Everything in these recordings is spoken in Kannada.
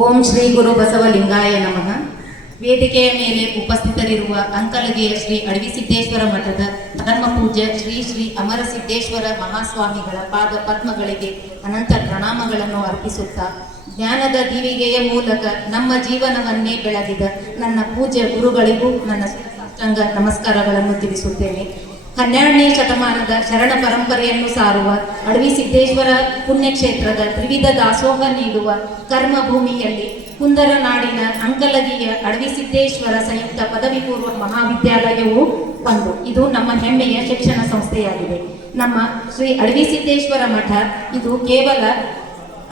ಓಂ ಶ್ರೀ ಗುರು ಬಸವಲಿಂಗಾಯ ನಮಃ. ವೇದಿಕೆಯ ಮೇಲೆ ಉಪಸ್ಥಿತರಿರುವ ಅಂಕಲಗಿಯ ಶ್ರೀ ಅಡವಿಸಿದ್ದೇಶ್ವರ ಮಠದ ಧರ್ಮ ಪೂಜ್ಯ ಶ್ರೀ ಶ್ರೀ ಅಮರಸಿದ್ದೇಶ್ವರ ಮಹಾಸ್ವಾಮಿಗಳ ಪಾದ ಪದ್ಮಗಳಿಗೆ ಅನಂತ ಪ್ರಣಾಮಗಳನ್ನು ಅರ್ಪಿಸುತ್ತಾ, ಜ್ಞಾನದ ದೀವಿಗೆಯ ಮೂಲಕ ನಮ್ಮ ಜೀವನವನ್ನೇ ಬೆಳಗಿದ ನನ್ನ ಪೂಜ್ಯ ಗುರುಗಳಿಗೂ ನನ್ನ ಸಾಷ್ಟಾಂಗ ನಮಸ್ಕಾರಗಳನ್ನು ತಿಳಿಸುತ್ತೇನೆ. 12ನೇ ಶತಮಾನದ ಶರಣ ಪರಂಪರೆಯನ್ನು ಸಾರುವ ಅಡವಿಸಿದ್ದೇಶ್ವರ ಪುಣ್ಯಕ್ಷೇತ್ರದ ತ್ರಿವಿಧ ದಾಸೋಹ ನೀಡುವ ಕರ್ಮಭೂಮಿಯಲ್ಲಿ ಕುಂದರ ನಾಡಿನ ಅಂಕಲಗಿಯ ಅಡವಿಸಿದ್ದೇಶ್ವರ ಸಂಯುಕ್ತ ಪದವಿ ಪೂರ್ವ ಮಹಾವಿದ್ಯಾಲಯವೂ ಒಂದು. ಇದು ನಮ್ಮ ಹೆಮ್ಮೆಯ ಶಿಕ್ಷಣ ಸಂಸ್ಥೆಯಾಗಿದೆ. ನಮ್ಮ ಶ್ರೀ ಅಡವಿಸಿದ್ದೇಶ್ವರ ಮಠ ಇದು ಕೇವಲ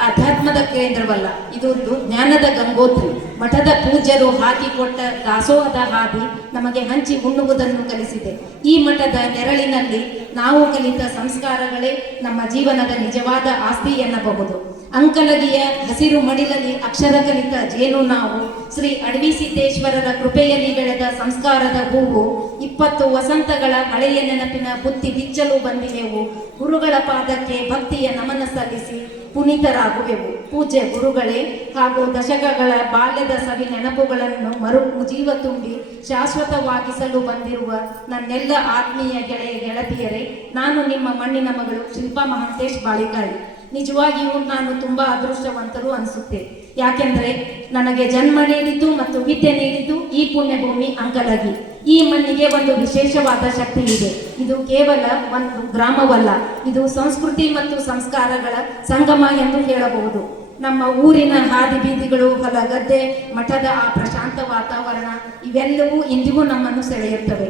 ಅಧ್ಯಾತ್ಮದ ಕೇಂದ್ರವಲ್ಲ, ಇದೊಂದು ಜ್ಞಾನದ ಗಂಗೋತ್ರಿ. ಮಠದ ಪೂಜ್ಯರು ಹಾಕಿಕೊಟ್ಟ ದಾಸೋಹದ ಹಾದಿ ನಮಗೆ ಹಂಚಿ ಉಣ್ಣುವುದನ್ನು ಕಲಿಸಿದೆ. ಈ ಮಠದ ನೆರಳಿನಲ್ಲಿ ನಾವು ಕಲಿತ ಸಂಸ್ಕಾರಗಳೇ ನಮ್ಮ ಜೀವನದ ನಿಜವಾದ ಆಸ್ತಿ ಎನ್ನಬಹುದು. ಅಂಕಲಗಿಯ ಹಸಿರು ಮಡಿಲಲ್ಲಿ ಅಕ್ಷರ ಕಲಿತ ಜೇನು ನಾವು ಶ್ರೀ ಅಡವಿಸಿದ್ದೇಶ್ವರರ ಕೃಪೆಯಲ್ಲಿ ಬೆಳೆದ ಸಂಸ್ಕಾರದ ಹೂವು. 20 ವಸಂತಗಳ ಹಳೆಯ ನೆನಪಿನ ಬುತ್ತಿ ಬಿಚ್ಚಲು ಬಂದಿವೆವು. ಗುರುಗಳ ಪಾದಕ್ಕೆ ಭಕ್ತಿಯ ನಮನ ಸಲ್ಲಿಸಿ ಪುನೀತರಾಗುವೆವು. ಪೂಜ್ಯ ಗುರುಗಳೇ ಹಾಗೂ ದಶಕಗಳ ಬಾಲ್ಯದ ಸವಿ ನೆನಪುಗಳನ್ನು ಜೀವ ತುಂಬಿ ಶಾಶ್ವತವಾಗಿಸಲು ಬಂದಿರುವ ನನ್ನೆಲ್ಲ ಆತ್ಮೀಯ ಗೆಳೆಯ ಗೆಳತಿಯರೇ, ನಾನು ನಿಮ್ಮ ಮಣ್ಣಿನ ಮಗಳು ಶಿಲ್ಪಾ ಮಹಾಂತೇಶ್ ಬಾಳಿಕಾಯಿ. ನಿಜವಾಗಿಯೂ ನಾನು ತುಂಬಾ ಅದೃಷ್ಟವಂತರು ಅನಿಸುತ್ತೆ. ಯಾಕೆಂದರೆ ನನಗೆ ಜನ್ಮ ನೀಡಿದ್ದು ಮತ್ತು ವಿದ್ಯೆ ನೀಡಿದ್ದು ಈ ಪುಣ್ಯಭೂಮಿ ಅಂಕಲಗಿ. ಈ ಮಣ್ಣಿಗೆ ಒಂದು ವಿಶೇಷವಾದ ಶಕ್ತಿ ಇದೆ. ಇದು ಕೇವಲ ಒಂದು ಗ್ರಾಮವಲ್ಲ, ಇದು ಸಂಸ್ಕೃತಿ ಮತ್ತು ಸಂಸ್ಕಾರಗಳ ಸಂಗಮ ಎಂದು ಹೇಳಬಹುದು. ನಮ್ಮ ಊರಿನ ಹಾದಿ ಬೀದಿಗಳು, ಹೊಲ ಗದ್ದೆ, ಮಠದ ಆ ಪ್ರಶಾಂತ ವಾತಾವರಣ ಇವೆಲ್ಲವೂ ಇಂದಿಗೂ ನಮ್ಮನ್ನು ಸೆಳೆಯುತ್ತವೆ.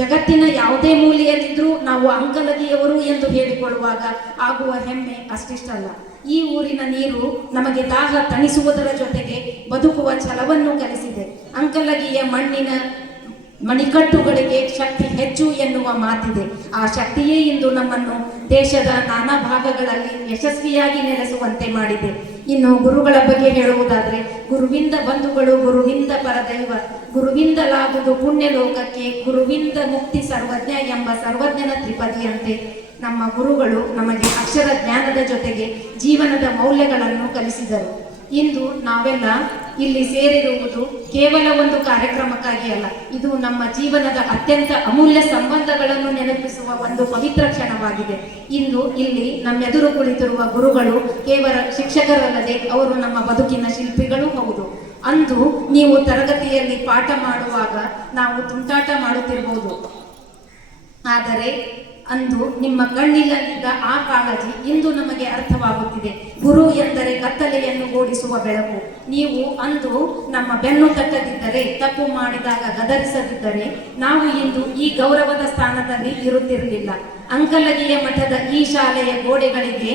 ಜಗತ್ತಿನ ಯಾವುದೇ ಮೂಲೆಯಲ್ಲಿದ್ದರೂ ನಾವು ಅಂಕಲಗಿಯವರು ಎಂದು ಹೇಳಿಕೊಳ್ಳುವಾಗ ಆಗುವ ಹೆಮ್ಮೆ ಅಷ್ಟಿಷ್ಟಲ್ಲ. ಈ ಊರಿನ ನೀರು ನಮಗೆ ದಾಹ ತಣಿಸುವುದರ ಜೊತೆಗೆ ಬದುಕುವ ಛಲವನ್ನು ಕಲಿಸಿದೆ. ಅಂಕಲಗಿಯ ಮಣ್ಣಿನ ಮಣಿಕಟ್ಟುಗಳಿಗೆ ಶಕ್ತಿ ಹೆಚ್ಚು ಎನ್ನುವ ಮಾತಿದೆ. ಆ ಶಕ್ತಿಯೇ ಇಂದು ನಮ್ಮನ್ನು ದೇಶದ ನಾನಾ ಭಾಗಗಳಲ್ಲಿ ಯಶಸ್ವಿಯಾಗಿ ನೆಲೆಸುವಂತೆ ಮಾಡಿದೆ. ಇನ್ನು ಗುರುಗಳ ಬಗ್ಗೆ ಹೇಳುವುದಾದರೆ, ಗುರುವಿಂದ ಬಂಧುಗಳು, ಗುರುವಿಂದ ಪರದೈವ, ಗುರುವಿಂದಲಾಗುವುದು ಪುಣ್ಯ ಲೋಕಕ್ಕೆ, ಗುರುವಿಂದ ಮುಕ್ತಿ ಸರ್ವಜ್ಞ ಎಂಬ ಸರ್ವಜ್ಞನ ತ್ರಿಪದಿಯಂತೆ ನಮ್ಮ ಗುರುಗಳು ನಮಗೆ ಅಕ್ಷರ ಜ್ಞಾನದ ಜೊತೆಗೆ ಜೀವನದ ಮೌಲ್ಯಗಳನ್ನು ಕಲಿಸಿದರು. ಇಂದು ನಾವೆಲ್ಲ ಇಲ್ಲಿ ಸೇರಿರುವುದು ಕೇವಲ ಒಂದು ಕಾರ್ಯಕ್ರಮಕ್ಕಾಗಿ ಅಲ್ಲ, ಇದು ನಮ್ಮ ಜೀವನದ ಅತ್ಯಂತ ಅಮೂಲ್ಯ ಸಂಬಂಧಗಳನ್ನು ನೆನಪಿಸುವ ಒಂದು ಪವಿತ್ರ ಕ್ಷಣವಾಗಿದೆ. ಇಂದು ಇಲ್ಲಿ ನಮ್ಮೆದುರು ಕುಳಿತಿರುವ ಗುರುಗಳು ಕೇವಲ ಶಿಕ್ಷಕರಲ್ಲದೆ ಅವರು ನಮ್ಮ ಬದುಕಿನ ಶಿಲ್ಪಿಗಳೂ ಹೌದು. ಅಂದು ನೀವು ತರಗತಿಯಲ್ಲಿ ಪಾಠ ಮಾಡುವಾಗ ನಾವು ತುಂಟಾಟ ಮಾಡುತ್ತಿರಬಹುದು, ಆದರೆ ಅಂದು ನಿಮ್ಮ ಕಣ್ಣಿನಲ್ಲಿದ್ದ ಆ ಕಾಳಜಿ ಇಂದು ನಮಗೆ ಅರ್ಥವಾಗುತ್ತಿದೆ. ಗುರು ಎಂದರೆ ಕತ್ತಲೆಯನ್ನು ಓಡಿಸುವ ಬೆಳಕು. ನೀವು ಅಂದು ನಮ್ಮ ಬೆನ್ನು ತಟ್ಟದಿದ್ದರೆ, ತಪ್ಪು ಮಾಡಿದಾಗ ಗದರಿಸದಿದ್ದರೆ ನಾವು ಇಂದು ಈ ಗೌರವದ ಸ್ಥಾನದಲ್ಲಿ ಇರುತ್ತಿರಲಿಲ್ಲ. ಅಂಕಲಗಿಯ ಮಠದ ಈ ಶಾಲೆಯ ಗೋಡೆಗಳಿಗೆ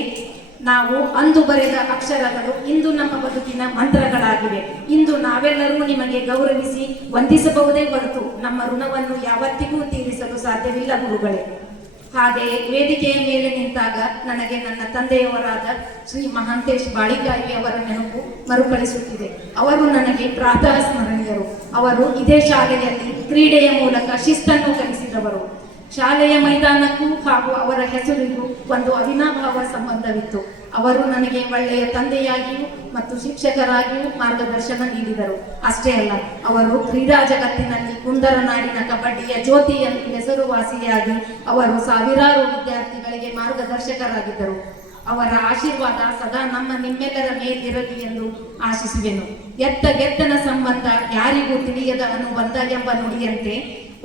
ನಾವು ಅಂದು ಬರೆದ ಅಕ್ಷರಗಳು ಇಂದು ನಮ್ಮ ಬದುಕಿನ ಮಂತ್ರಗಳಾಗಿವೆ. ಇಂದು ನಾವೆಲ್ಲರೂ ನಿಮಗೆ ಗೌರವಿಸಿ ವಂದಿಸಬಹುದೇ ಹೊರತು ನಮ್ಮ ಋಣವನ್ನು ಯಾವತ್ತಿಗೂ ತೀರಿಸಲು ಸಾಧ್ಯವಿಲ್ಲ ಗುರುಗಳೇ. ಹಾಗೆಯೇ ವೇದಿಕೆಯ ಮೇಲೆ ನಿಂತಾಗ ನನಗೆ ನನ್ನ ತಂದೆಯವರಾದ ಶ್ರೀ ಮಹಾಂತೇಶ್ ಬಾಳಿಕಾಯಿ ಅವರ ನೆನಪು ಮರುಕಳಿಸುತ್ತಿದೆ. ಅವರು ನನಗೆ ಪ್ರಾತಃ ಸ್ಮರಣೀಯರು. ಅವರು ಇದೇ ಶಾಲೆಯಲ್ಲಿ ಕ್ರೀಡೆಯ ಮೂಲಕ ಶಿಸ್ತನ್ನು ಕಲಿಸಿದವರು. ಶಾಲೆಯ ಮೈದಾನಕ್ಕೂ ಹಾಗೂ ಅವರ ಹೆಸರಿಗೂ ಒಂದು ಅವಿನಾಭಾವ ಸಂಬಂಧವಿತ್ತು. ಅವರು ನನಗೆ ಒಳ್ಳೆಯ ತಂದೆಯಾಗಿಯೂ ಮತ್ತು ಶಿಕ್ಷಕರಾಗಿಯೂ ಮಾರ್ಗದರ್ಶನ ನೀಡಿದರು. ಅಷ್ಟೇ ಅಲ್ಲ, ಅವರು ಕ್ರೀಡಾ ಜಗತ್ತಿನಲ್ಲಿ ಕುಂದರ ನಾಡಿನ ಕಬಡ್ಡಿಯ ಜ್ಯೋತಿಯನ್ನು ಹೆಸರುವಾಸಿಯಾಗಿ ಅವರು ಸಾವಿರಾರು ವಿದ್ಯಾರ್ಥಿಗಳಿಗೆ ಮಾರ್ಗದರ್ಶಕರಾಗಿದ್ದರು. ಅವರ ಆಶೀರ್ವಾದ ಸದಾ ನಿಮ್ಮೆಲ್ಲರ ಮೇಲಿರಲಿ ಎಂದು ಆಶಿಸುವೆನು. ಗೆತ್ತನ ಸಂಬಂಧ ಯಾರಿಗೂ ತಿಳಿಯದ ಅನುಬಂಧ ಎಂಬ ನುಡಿಯಂತೆ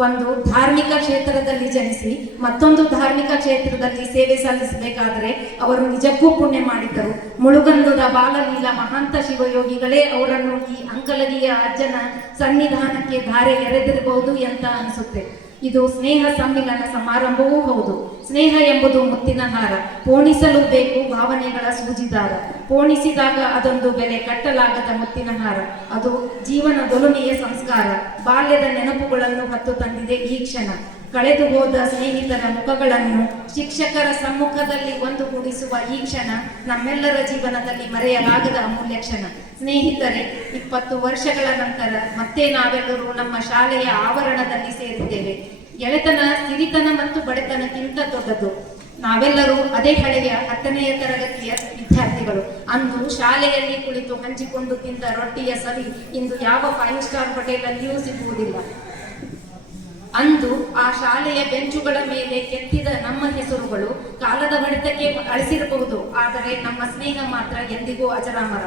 ಒಂದು ಧಾರ್ಮಿಕ ಕ್ಷೇತ್ರದಲ್ಲಿ ಜನಿಸಿ ಮತ್ತೊಂದು ಧಾರ್ಮಿಕ ಕ್ಷೇತ್ರದಲ್ಲಿ ಸೇವೆ ಸಲ್ಲಿಸಬೇಕಾದರೆ ಅವರು ನಿಜಕ್ಕೂ ಪುಣ್ಯ ಮಾಡಿದ್ದರು. ಮುಳುಗಂದದ ಬಾಲಲೀಲ ಮಹಾಂತ ಶಿವಯೋಗಿಗಳೇ ಅವರನ್ನು ಈ ಅಂಕಲಗಿಯ ಅಜ್ಜನ ಸನ್ನಿಧಾನಕ್ಕೆ ಧಾರೆ ಎರೆದಿರಬಹುದು ಅಂತ ಅನಿಸುತ್ತೆ. ಇದು ಸ್ನೇಹ ಸಮ್ಮಿಲನ ಸಮಾರಂಭವೂ ಹೌದು. ಸ್ನೇಹ ಎಂಬುದು ಮುತ್ತಿನ ಹಾರ, ಪೋಣಿಸಲು ಬೇಕು ಭಾವನೆಗಳ ಸೂಜಿದಾರ. ಪೋಣಿಸಿದಾಗ ಅದೊಂದು ಬೆಲೆ ಕಟ್ಟಲಾಗದ ಮುತ್ತಿನ ಹಾರ. ಅದು ಜೀವನದೊಲುಮೆಯ ಸಂಸ್ಕಾರ, ಬಾಲ್ಯದ ನೆನಪುಗಳನ್ನು ಹೊತ್ತು ತಂದಿದೆ ಈ ಕ್ಷಣ. ಕಳೆದು ಹೋದ ಸ್ನೇಹಿತರ ಮುಖಗಳನ್ನು ಶಿಕ್ಷಕರ ಸಮ್ಮುಖದಲ್ಲಿ ಒಂದುಗೂಡಿಸುವ ಈ ಕ್ಷಣ ನಮ್ಮೆಲ್ಲರ ಜೀವನದಲ್ಲಿ ಮರೆಯಲಾಗದ ಅಮೂಲ್ಯ ಕ್ಷಣ. ಸ್ನೇಹಿತರೆ, 20 ವರ್ಷಗಳ ನಂತರ ಮತ್ತೆ ನಾವೆಲ್ಲರೂ ನಮ್ಮ ಶಾಲೆಯ ಆವರಣದಲ್ಲಿ ಸೇರಿದ್ದೇವೆ. ಗೆಳೆತನ ಸಿರಿತನ ಮತ್ತು ಬಡತನಕ್ಕಿಂತ ದೊಡ್ಡದು. ನಾವೆಲ್ಲರೂ ಅದೇ ಹಳೆಯ 10ನೆಯ ತರಗತಿಯ ವಿದ್ಯಾರ್ಥಿಗಳು. ಅಂದು ಶಾಲೆಯಲ್ಲಿ ಕುಳಿತು ಹಂಚಿಕೊಂಡು ತಿಂದ ರೊಟ್ಟಿಯ ಸವಿ ಇಂದು ಯಾವ 5 ಸ್ಟಾರ್ ಹೋಟೆಲಲ್ಲಿಯೂ ಸಿಗುವುದಿಲ್ಲ. ಅಂದು ಆ ಶಾಲೆಯ ಬೆಂಚುಗಳ ಮೇಲೆ ಕೆತ್ತಿದ ನಮ್ಮ ಹೆಸರುಗಳು ಕಾಲದ ಹೊಡೆತಕ್ಕೆ ಅಳಿಸಿರಬಹುದು, ಆದರೆ ನಮ್ಮ ಸ್ನೇಹ ಮಾತ್ರ ಎಂದಿಗೂ ಅಜರಾಮರ.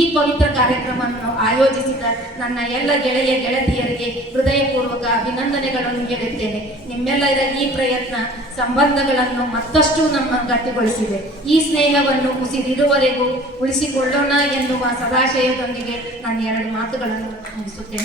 ಈ ಪವಿತ್ರ ಕಾರ್ಯಕ್ರಮವನ್ನು ಆಯೋಜಿಸಿದ ನನ್ನ ಎಲ್ಲ ಗೆಳೆಯ ಗೆಳತಿಯರಿಗೆ ಹೃದಯಪೂರ್ವಕ ಅಭಿನಂದನೆಗಳನ್ನು ಹೇಳುತ್ತೇನೆ. ನಿಮ್ಮೆಲ್ಲರ ಈ ಪ್ರಯತ್ನ ಸಂಬಂಧಗಳನ್ನು ಮತ್ತಷ್ಟು ನಮ್ಮ ಗಟ್ಟಿಗೊಳಿಸಿದೆ. ಈ ಸ್ನೇಹವನ್ನು ಉಸಿರಿರುವವರೆಗೂ ಉಳಿಸಿಕೊಳ್ಳೋಣ ಎನ್ನುವ ಸದಾಶಯದೊಂದಿಗೆ ನಾನು 2 ಮಾತುಗಳನ್ನು ಮುಗಿಸುತ್ತೇನೆ.